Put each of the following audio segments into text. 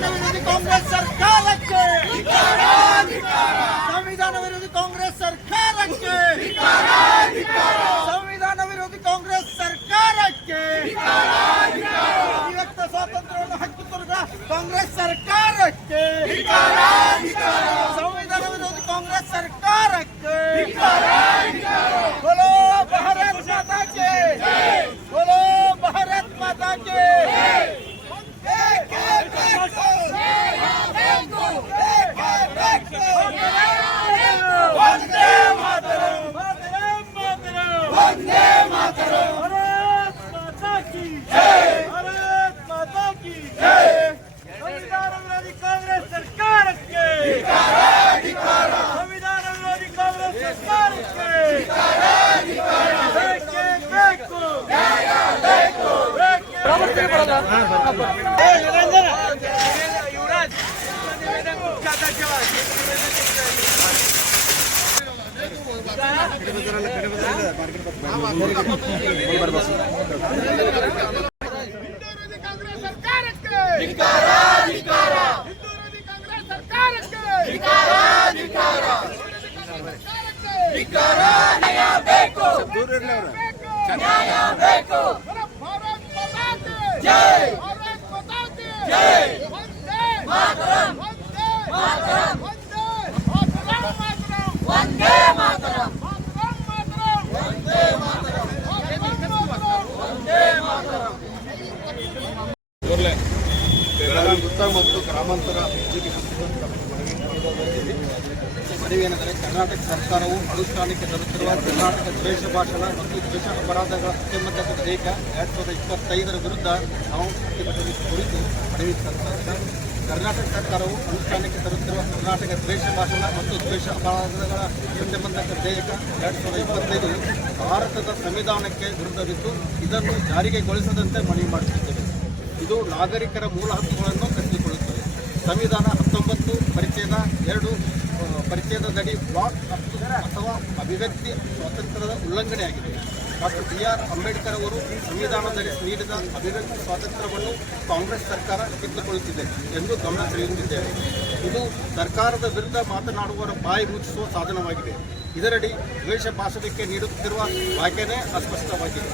ಸಂವಿಧಾನ ವಿರೋಧಿ ಕಾಂಗ್ರೆಸ್ ಸರ್ಕಾರಕ್ಕೆ ಸಂವಿಧಾನ ವಿರೋಧಿ ಕಾಂಗ್ರೆಸ್ ಸರ್ಕಾರಕ್ಕೆ ಸಂವಿಧಾನ ವಿರೋಧಿ ಕಾಂಗ್ರೆಸ್ ಸರ್ಕಾರಕ್ಕೆ ಅಭಿವ್ಯಕ್ತ ಸ್ವಾತಂತ್ರ್ಯವನ್ನು ಹಕ್ಕುತೊರೆದ ಕಾಂಗ್ರೆಸ್ ಸರ್ಕಾರಕ್ಕೆ ಸಂವಿಧಾನ ವಿರೋಧಿ ಕಾಂಗ್ರೆಸ್ ಸರ್ಕಾರಕ್ಕೆ बोलो भारत माता के बोलो भारत माता के वंदे मातरम वंदे मातरम भारत माता की जय भारत माता की जय संविधान विरोधी कांग्रेस सरकार के संविधान विरोधी कांग्रेस सरकार के ಮತ್ತು ಗ್ರಾಮಾಂತರ ಮನವಿಯೆಂದರೆ ಕರ್ನಾಟಕ ಸರ್ಕಾರವು ಅನುಷ್ಠಾನಕ್ಕೆ ತರುತ್ತಿರುವ ಕರ್ನಾಟಕ ದ್ವೇಷ ಭಾಷಣ ಮತ್ತು ದ್ವೇಷ ಅಪರಾಧಗಳ ಅತ್ಯುನ್ನತ ವಿಧೇಯಕ 2025 ವಿರುದ್ಧ ನಾವು ಪ್ರತಿಭಟನೆ ಕುರಿತು ಮನವಿ ಸಲ್ಲಿಸುತ್ತೇವೆ. ಕರ್ನಾಟಕ ಸರ್ಕಾರವು ಅನುಷ್ಠಾನಕ್ಕೆ ತರುತ್ತಿರುವ ಕರ್ನಾಟಕ ದ್ವೇಷ ಭಾಷಣ ಮತ್ತು ದ್ವೇಷ ಅಪರಾಧಗಳ ಪ್ರತಿಬಂಧಕ ವಿಧೇಯಕ 2025 ಭಾರತದ ಸಂವಿಧಾನಕ್ಕೆ ವಿರುದ್ಧವಿದ್ದು ಇದನ್ನು ಜಾರಿಗೆಗೊಳಿಸದಂತೆ ಮನವಿ ಮಾಡುತ್ತಿದ್ದೇವೆ. ಇದು ನಾಗರಿಕರ ಮೂಲ ಹಕ್ಕುಗಳನ್ನು ಕಸಿದುಕೊಳ್ಳುತ್ತದೆ. ಸಂವಿಧಾನ 19 ಪರಿಚ್ಛೇದ 2 ಪರಿಚ್ಛೇದದಡಿ ಬ್ಲಾಕ್ ಹಕ್ಕು ಅಥವಾ ಅಭಿವ್ಯಕ್ತಿ ಸ್ವಾತಂತ್ರ್ಯದ ಉಲ್ಲಂಘನೆಯಾಗಿದೆ. ಡಾಕ್ಟರ್ BR ಅಂಬೇಡ್ಕರ್ ಅವರು ಸಂವಿಧಾನದಲ್ಲಿ ನೀಡಿದ ಅಭಿವ್ಯಕ್ತಿ ಸ್ವಾತಂತ್ರ್ಯವನ್ನು ಕಾಂಗ್ರೆಸ್ ಸರ್ಕಾರ ಕಿತ್ತುಕೊಳ್ಳುತ್ತಿದೆ ಎಂದು ಗಮನ ಸೆಳೆಯುತ್ತಿದ್ದೇವೆ. ಇದು ಸರ್ಕಾರದ ವಿರುದ್ಧ ಮಾತನಾಡುವವರ ಬಾಯಿ ಮುಚ್ಚಿಸುವ ಸಾಧನವಾಗಿದೆ. ಇದರಡಿ ದ್ವೇಷ ಭಾಷಣಕ್ಕೆ ನೀಡುತ್ತಿರುವ ವ್ಯಾಖ್ಯಾನೆ ಅಸ್ಪಷ್ಟವಾಗಿದೆ.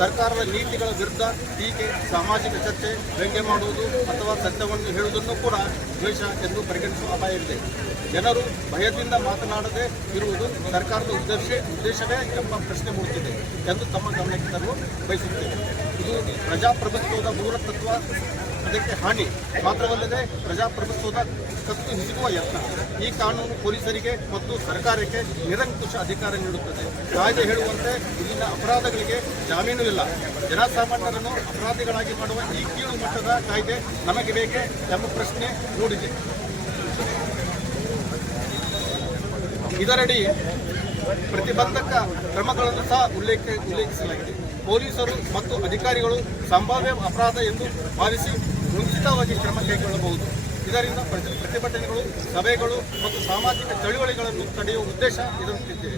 ಸರ್ಕಾರದ ನೀತಿಗಳ ವಿರುದ್ಧ ಟೀಕೆ, ಸಾಮಾಜಿಕ ಚರ್ಚೆ, ವ್ಯಂಗ್ಯ ಮಾಡುವುದು ಅಥವಾ ಸತ್ಯವನ್ನು ಹೇಳುವುದನ್ನು ಕೂಡ ದ್ವೇಷ ಎಂದು ಪರಿಗಣಿಸುವ ಅಪಾಯವಿದೆ. ಜನರು ಭಯದಿಂದ ಮಾತನಾಡದೇ ಇರುವುದು ಸರ್ಕಾರದ ಉದ್ದೇಶವೇ ಎಂಬ ಪ್ರಶ್ನೆ ಮೂಡುತ್ತಿದೆ ಎಂದು ತಮ್ಮ ಗಮನಕ್ಕೆ ತರಲು ಬಯಸುತ್ತೇವೆ. ಇದು ಪ್ರಜಾಪ್ರಭುತ್ವದ ಮೂಲತತ್ವ, ಅದಕ್ಕೆ ಹಾನಿ ಮಾತ್ರವಲ್ಲದೆ ಪ್ರಜಾಪ್ರಭುತ್ವದ ಕತ್ತು ಹಿಸುಕುವ ಯತ್ನ. ಈ ಕಾನೂನು ಪೊಲೀಸರಿಗೆ ಮತ್ತು ಸರ್ಕಾರಕ್ಕೆ ನಿರಂಕುಶ ಅಧಿಕಾರ ನೀಡುತ್ತದೆ. ಕಾಯ್ದೆ ಹೇಳುವಂತೆ ಇಲ್ಲಿನ ಅಪರಾಧಗಳಿಗೆ ಜಾಮೀನು ಇಲ್ಲ. ಜನಸಾಮಾನ್ಯರನ್ನು ಅಪರಾಧಿಗಳಾಗಿ ಮಾಡುವ ಈ ಕೀಳು ಮಟ್ಟದ ಕಾಯ್ದೆ ನಮಗೆ ಬೇಕೇ ಎಂಬ ಪ್ರಶ್ನೆ ಮೂಡಿದೆ. ಇದರಡಿ ಪ್ರತಿಬಂಧಕ ಕ್ರಮಗಳನ್ನು ಸಹ ಉಲ್ಲೇಖಿಸಲಾಗಿದೆ. ಪೊಲೀಸರು ಮತ್ತು ಅಧಿಕಾರಿಗಳು ಸಂಭಾವ್ಯ ಅಪರಾಧ ಎಂದು ಭಾವಿಸಿ ಮುಂಚಿತವಾಗಿ ಕ್ರಮ ಕೈಗೊಳ್ಳಬಹುದು. ಇದರಿಂದ ಪ್ರತಿಭಟನೆಗಳು, ಸಭೆಗಳು ಮತ್ತು ಸಾಮಾಜಿಕ ಚಳುವಳಿಗಳನ್ನು ತಡೆಯುವ ಉದ್ದೇಶ ಇರುತ್ತಿದೆ.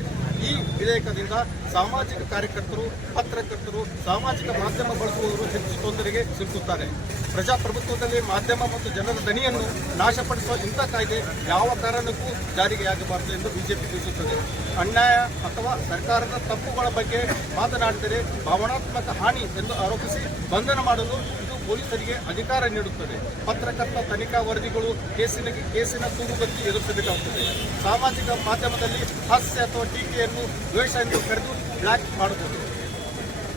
ಈ ವಿಧೇಯಕದಿಂದ ಸಾಮಾಜಿಕ ಕಾರ್ಯಕರ್ತರು, ಪತ್ರಕರ್ತರು, ಸಾಮಾಜಿಕ ಮಾಧ್ಯಮ ಬಳಸುವವರು ಹೆಚ್ಚು ತೊಂದರೆಗೆ ಸಿಲುಕುತ್ತಾರೆ. ಪ್ರಜಾಪ್ರಭುತ್ವದಲ್ಲಿ ಮಾಧ್ಯಮ ಮತ್ತು ಜನರ ದನಿಯನ್ನು ನಾಶಪಡಿಸುವ ಇಂಥ ಕಾಯ್ದೆ ಯಾವ ಕಾರಣಕ್ಕೂ ಜಾರಿಗೆಯಾಗಬಾರದು ಎಂದು ಬಿಜೆಪಿ ತಿಳಿಸುತ್ತದೆ. ಅನ್ಯಾಯ ಅಥವಾ ಸರ್ಕಾರದ ತಪ್ಪುಗಳ ಬಗ್ಗೆ ಮಾತನಾಡಿದರೆ ಭಾವನಾತ್ಮಕ ಹಾನಿ ಎಂದು ಆರೋಪಿಸಿ ಬಂಧನ ಮಾಡಲು ಇದು ಪೊಲೀಸರಿಗೆ ಅಧಿಕಾರ ನೀಡುತ್ತದೆ. ಪತ್ರಕರ್ತ ತನಿಖಾ ವರದಿಗಳು ಕೇಸಿನ ತೂಗುಗತಿ ಎದುರಿಸಬೇಕಾಗುತ್ತದೆ. ಸಾಮಾಜಿಕ ಮಾಧ್ಯಮದಲ್ಲಿ ಹಾಸ್ಯ ಅಥವಾ ಟೀಕೆಯನ್ನು ದ್ವೇಷ ಎಂದು ಕರೆದು ಬ್ಲಾಕ್ ಮಾಡಬಹುದು,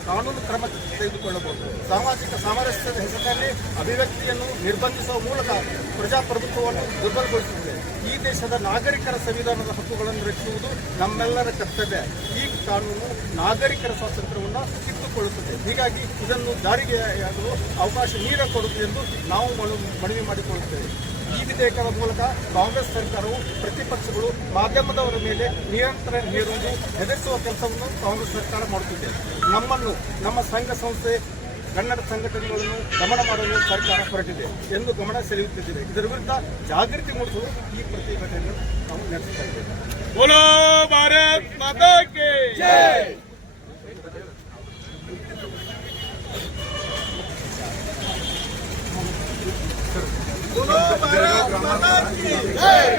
ಕಾನೂನು ಕ್ರಮ ತೆಗೆದುಕೊಳ್ಳಬಹುದು. ಸಾಮಾಜಿಕ ಸಾಮರಸ್ಯದ ಹೆಸರಿನಲ್ಲಿ ಅಭಿವ್ಯಕ್ತಿಯನ್ನು ನಿರ್ಬಂಧಿಸುವ ಮೂಲಕ ಪ್ರಜಾಪ್ರಭುತ್ವವನ್ನು ದುರ್ಬಲಗೊಳಿಸುತ್ತದೆ. ಈ ದೇಶದ ನಾಗರಿಕರ ಸಂವಿಧಾನದ ಹಕ್ಕುಗಳನ್ನು ರಕ್ಷಿಸುವುದು ನಮ್ಮೆಲ್ಲರ ಕರ್ತವ್ಯ. ಈ ಕಾನೂನು ನಾಗರಿಕರ ಸ್ವಾತಂತ್ರ್ಯವನ್ನು ಕಿತ್ತುಕೊಳ್ಳುತ್ತದೆ. ಹೀಗಾಗಿ ಇದನ್ನು ಜಾರಿಗೆಯಾಗಲು ಅವಕಾಶ ನೀಡಕೊಡುತ್ತದೆ ಎಂದು ನಾವು ಮನವಿ ಮಾಡಿಕೊಳ್ಳುತ್ತೇವೆ. ಈ ವಿಧೇಯಕದ ಮೂಲಕ ಕಾಂಗ್ರೆಸ್ ಸರ್ಕಾರವು ಪ್ರತಿಪಕ್ಷಗಳು, ಮಾಧ್ಯಮದವರ ಮೇಲೆ ನಿಯಂತ್ರಣ ಹೇರುವುದು, ಹೆದರಿಸುವ ಕೆಲಸವನ್ನು ಕಾಂಗ್ರೆಸ್ ಸರ್ಕಾರ ಮಾಡುತ್ತಿದೆ. ನಮ್ಮನ್ನು, ನಮ್ಮ ಸಂಘ ಸಂಸ್ಥೆ, ಕನ್ನಡ ಸಂಘಟನೆಗಳನ್ನು ದಮನ ಮಾಡಲು ಸರ್ಕಾರ ಹೊರಟಿದೆ ಎಂದು ಗಮನ ಸೆಳೆಯುತ್ತಿದ್ದೇವೆ. ಇದರ ವಿರುದ್ಧ ಜಾಗೃತಿ ಮೂಡಿಸಲು ಈ ಪ್ರತಿಭಟನೆಯನ್ನು ನಾವು ನಡೆಸುತ್ತಾ ಇದ್ದೇವೆ. बोलो भारत माता की जय। बोलो भारत माता की जय.